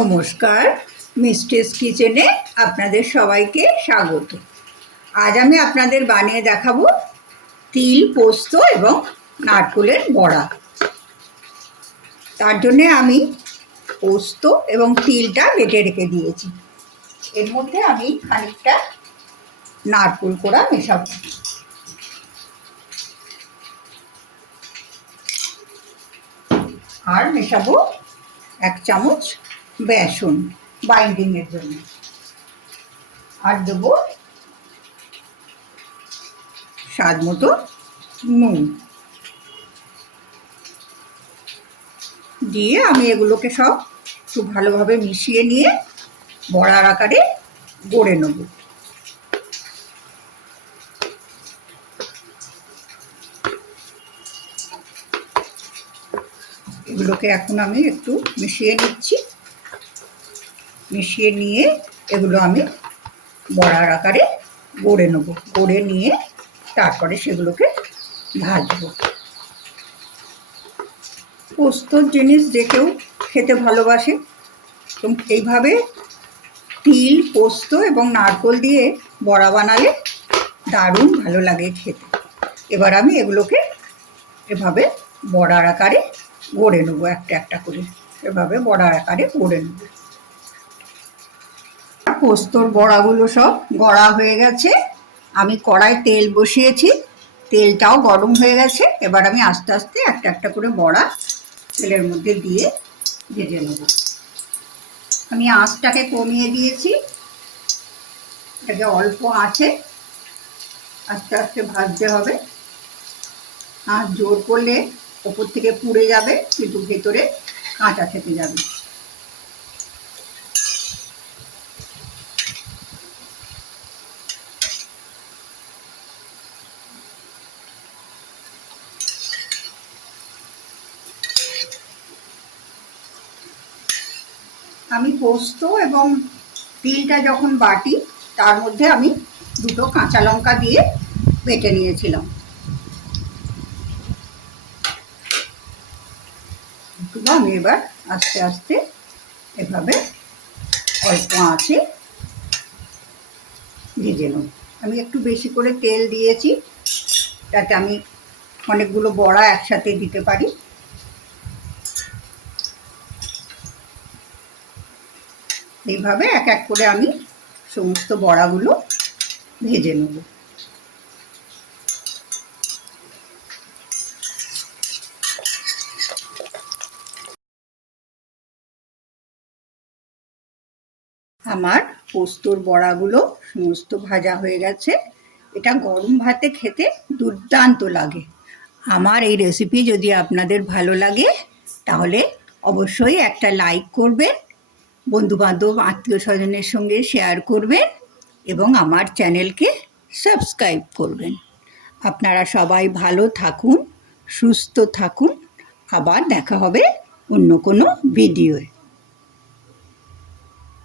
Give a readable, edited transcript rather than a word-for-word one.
নমস্কার, মিস্টেস কিচেনে আপনাদের সবাইকে স্বাগত। আজ আমি আপনাদের বানিয়ে দেখাবো তিল পোস্ত এবং নারকেলের বড়া। তার জন্যে আমি পোস্ত এবং তিলটা বেটে রেখে দিয়েছি। এর মধ্যে আমি খানিকটা নারকেল কোড়া মেশাবো। আর মেশাবো 1 চামচ বেসন বাইন্ডিংয়ের জন্য। আর দেবো স্বাদ মতো নুন দিয়ে আমি এগুলোকে সব খুব ভালোভাবে মিশিয়ে নিয়ে বড়ার আকারে গড়ে নেব। এগুলোকে এখন আমি একটু মিশিয়ে নিচ্ছি। মিশিয়ে নিয়ে এগুলো আমি বড়ার আকারে গড়ে নেব। গড়ে নিয়ে তারপরে সেগুলোকে ভাজবো। পোস্তর জিনিস যে কেউ খেতে ভালোবাসে, এবং এইভাবে তিল পোস্ত এবং নারকেল দিয়ে বড়া বানালে দারুণ ভালো লাগে খেতে। এবার আমি এগুলোকে এভাবে বড়ার আকারে গড়ে নেবো, একটা একটা করে এভাবে বড়ার আকারে গড়ে নেব। পোস্তর বড়াগুলো সব গড়া হয়ে গেছে। আমি কড়ায় তেল বসিয়েছি, তেলটাও গরম হয়ে গেছে। এবার আমি আস্তে আস্তে একটা একটা করে বড়া তেলের মধ্যে দিয়ে ভেজে নেব। আমি আঁচটাকে কমিয়ে দিয়েছি, এটাকে অল্প আঁচে আস্তে আস্তে ভাজতে হবে। আঁচ জোর করলে ওপর থেকে পুড়ে যাবে, কিন্তু ভেতরে কাঁচা থেকে যাবে। আমি পোস্ত এবং তিলটা যখন বাটি তার মধ্যে আমি 2টো কাঁচা লঙ্কা দিয়ে বেটে নিয়েছিলাম। আমি এবার আস্তে আস্তে এভাবে অল্প আঁচে ভেজে নেব। আমি একটু বেশি করে তেল দিয়েছি যাতে আমি অনেকগুলো বড়া একসাথে দিতে পারি। এইভাবে এক এক করে আমি সমস্ত বড়াগুলো ভেজে নেব। আমার পোস্তর বড়াগুলো সমস্ত ভাজা হয়ে গেছে। এটা গরম ভাতে খেতে দুর্দান্ত লাগে। আমার এই রেসিপি যদি আপনাদের ভালো লাগে তাহলে অবশ্যই একটা লাইক করবেন, বন্ধুবান্ধব আত্মীয় স্বজনের সঙ্গে শেয়ার করবেন এবং আমার চ্যানেলকে সাবস্ক্রাইব করবেন। আপনারা সবাই ভালো থাকুন, সুস্থ থাকুন। আবার দেখা হবে অন্য কোনো ভিডিওয়।